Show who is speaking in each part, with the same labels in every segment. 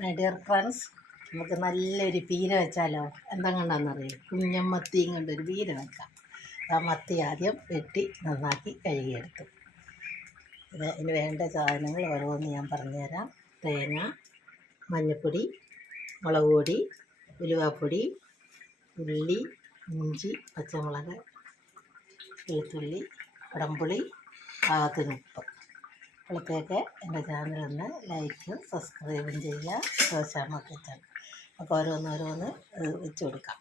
Speaker 1: My dear friends നമുക്ക് നല്ലൊരു പീര വെച്ചാലോ? എന്താ കണ്ടാണെന്നറിയാം കുഞ്ഞമ്മത്തിയും കൊണ്ട് ഒരു പീര വെക്കാം. ആ മത്തി ആദ്യം വെട്ടി നന്നാക്കി കഴുകിയെടുത്തു. ഇത് അതിന് വേണ്ട സാധനങ്ങൾ ഓരോന്ന് ഞാൻ പറഞ്ഞുതരാം. തേങ്ങ മഞ്ഞൾപ്പൊടി മുളക് പൊടി ഉലുവാപ്പൊടി ഉള്ളി ഇഞ്ചി പച്ചമുളക് വെളുത്തുള്ളി കുടംപുളി പാകത്തിന് ഇപ്പോഴത്തേക്ക് എന്റെ ചാനലൊന്ന് ലൈക്കും സബ്സ്ക്രൈബും ചെയ്യുക. ദോശാമൊക്കെ ചാനൽ അപ്പോൾ ഓരോന്നോരോന്ന് വെച്ച് കൊടുക്കാം.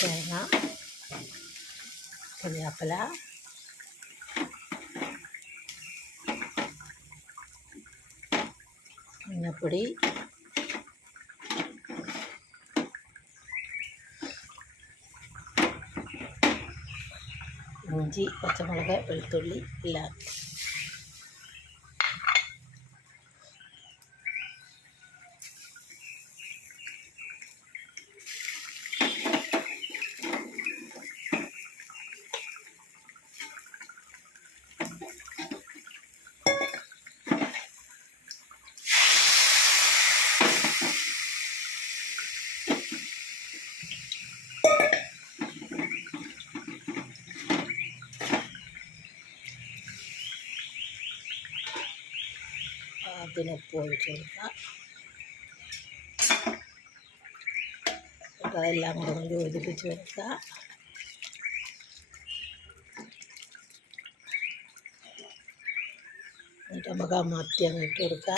Speaker 1: തേങ്ങ കരിയാപ്പില മഞ്ഞപ്പൊടി ഇഞ്ചി പച്ചമുളക് വെളുത്തുള്ളി എല്ലാം അതിന് ഉപ്പ് ഒഴിച്ച് കൊടുക്കുക എന്നിട്ട് അതെല്ലാം കൂടെ യോജിപ്പിച്ച് വെക്കുക. എന്നിട്ട് നമുക്ക് ആ മത്തി അങ്ങ് ഇട്ട് കൊടുക്കുക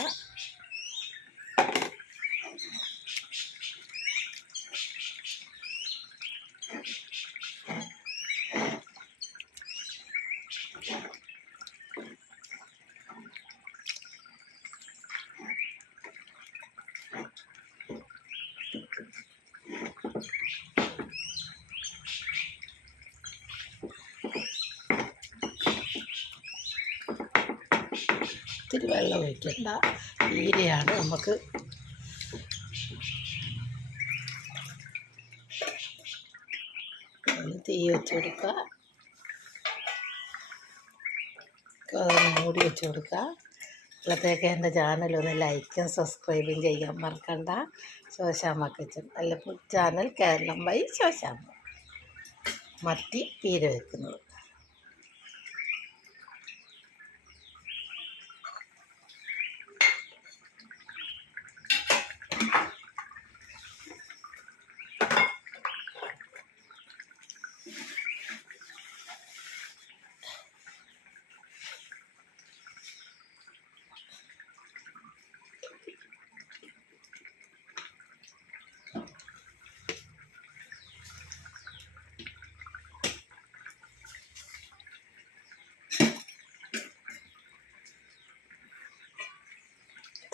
Speaker 1: ഇത്തിരി വെള്ളം ഒഴിക്കണ്ട ഈരയാണ് നമുക്ക്. തീ വെച്ച് കൊടുക്കുക അതൊന്ന് മൂടി വെച്ച് കൊടുക്കുക ഇപ്പോഴത്തേക്ക് എന്റെ ചാനൽ ഒന്ന് ലൈക്കും സബ്സ്ക്രൈബും ചെയ്യാൻ മറക്കണ്ട. ശോശാമ്മ കിച്ചൻ അല്ല ചാനൽ കേരളം വൈ ശോശാമ്മ. മത്തി പീര വെക്കുന്നത്.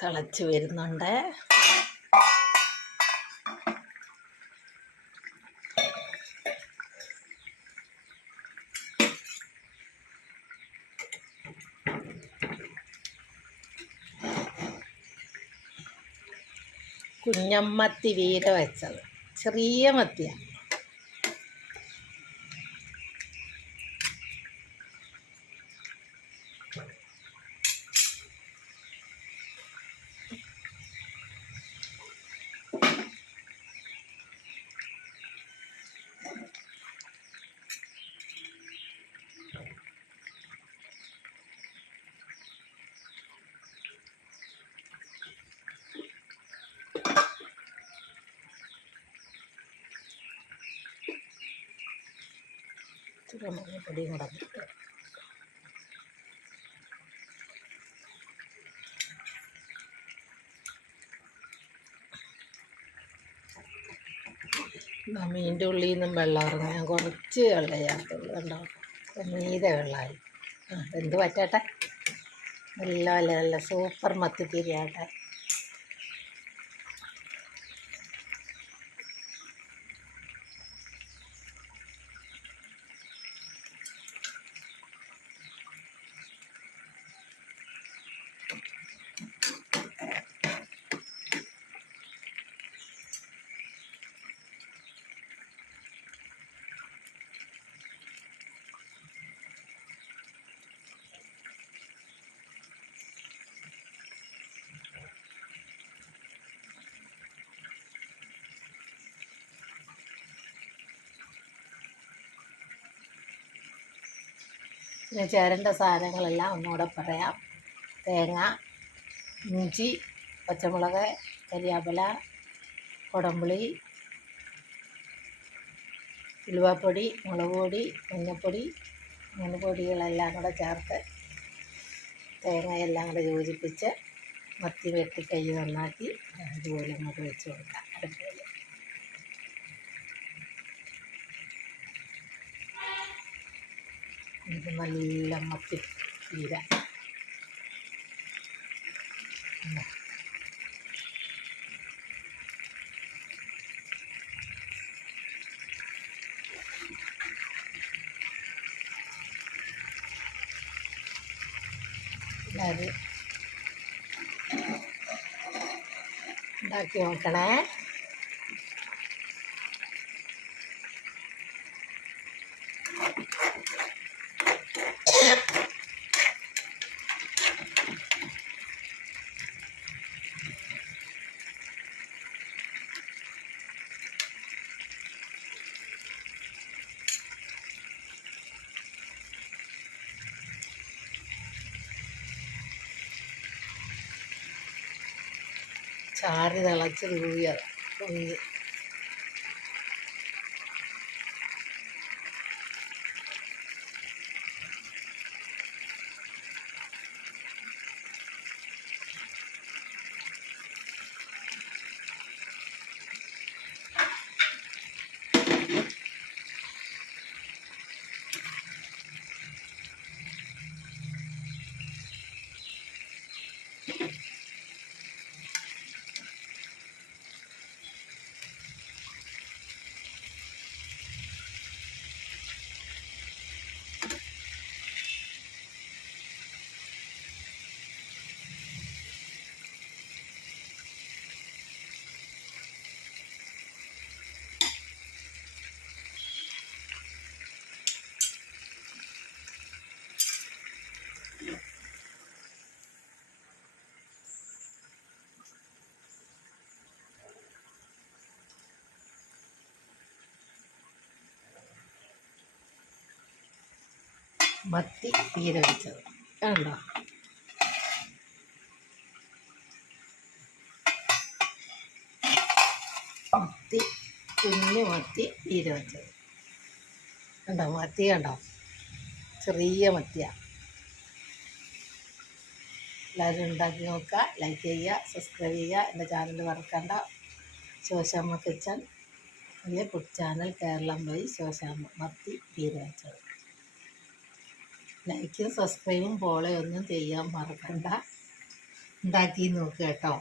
Speaker 1: തിളച്ച് വരുന്നുണ്ട്. കുഞ്ഞമ്മത്തി വീര വെച്ചത്. ചെറിയ മത്തിയാണ്. ഇച്ചിരി പൊടിയും കൂടെ ഇട്ട് ആ മീന്റെ ഉള്ളിൽ നിന്നും വെള്ളം ഇറങ്ങും. ഞാൻ കുറച്ച് വെള്ളം ചേർത്തുള്ളൂ. കണ്ടോ? മീതെ വെള്ളമായി. ആ എന്ത് പറ്റട്ടെ? നല്ല നല്ല നല്ല സൂപ്പർ മത്തിത്തിരിയാട്ടെ പിന്നെ ചേരേണ്ട സാധനങ്ങളെല്ലാം ഒന്നുകൂടെ പറയാം. തേങ്ങ ഇഞ്ചി പച്ചമുളക് കരിയാപ്പില കൊടമ്പുളി ഉലുവാപ്പൊടി മുളക് പൊടി മഞ്ഞൾപ്പൊടി അങ്ങനെ പൊടികളെല്ലാം കൂടെ ചേർത്ത് തേങ്ങയെല്ലാം കൂടെ യോജിപ്പിച്ച് മത്തി വെട്ടി കൈ നന്നാക്കി അതുപോലെ അങ്ങോട്ട് വെച്ച് കൊടുക്കാം. അടുപ്പയിൽ ഇത് നല്ല മത്തി ചീര ഉണ്ടാക്കി നോക്കണേ. ചാറി തിളച്ച് തൂവിയത് പൊങ്ങി മത്തി തീരെ വെച്ചത്. കണ്ടോ? മത്തി കുഞ്ഞു മത്തി തീരെ വെച്ചത്. കണ്ടോ? മത്തി കണ്ടോ? ചെറിയ മത്തിയാണ് എല്ലാവരും ഉണ്ടാക്കി നോക്കുക ലൈക്ക് ചെയ്യുക സബ്സ്ക്രൈബ് ചെയ്യുക. എന്റെ ചാനൽ മറക്കണ്ട. ശോശാമ്മ കിച്ചൻ വലിയ പുട്ട് ചാനൽ കേരളം വഴി ശോശാമ്മ മത്തി തീരെ വെച്ചത്. ലൈക്കും സബ്സ്ക്രൈബും ഫോളോ ഒന്നും ചെയ്യാൻ മറക്കണ്ട. ഉണ്ടാക്കി നോക്കുക കേട്ടോ.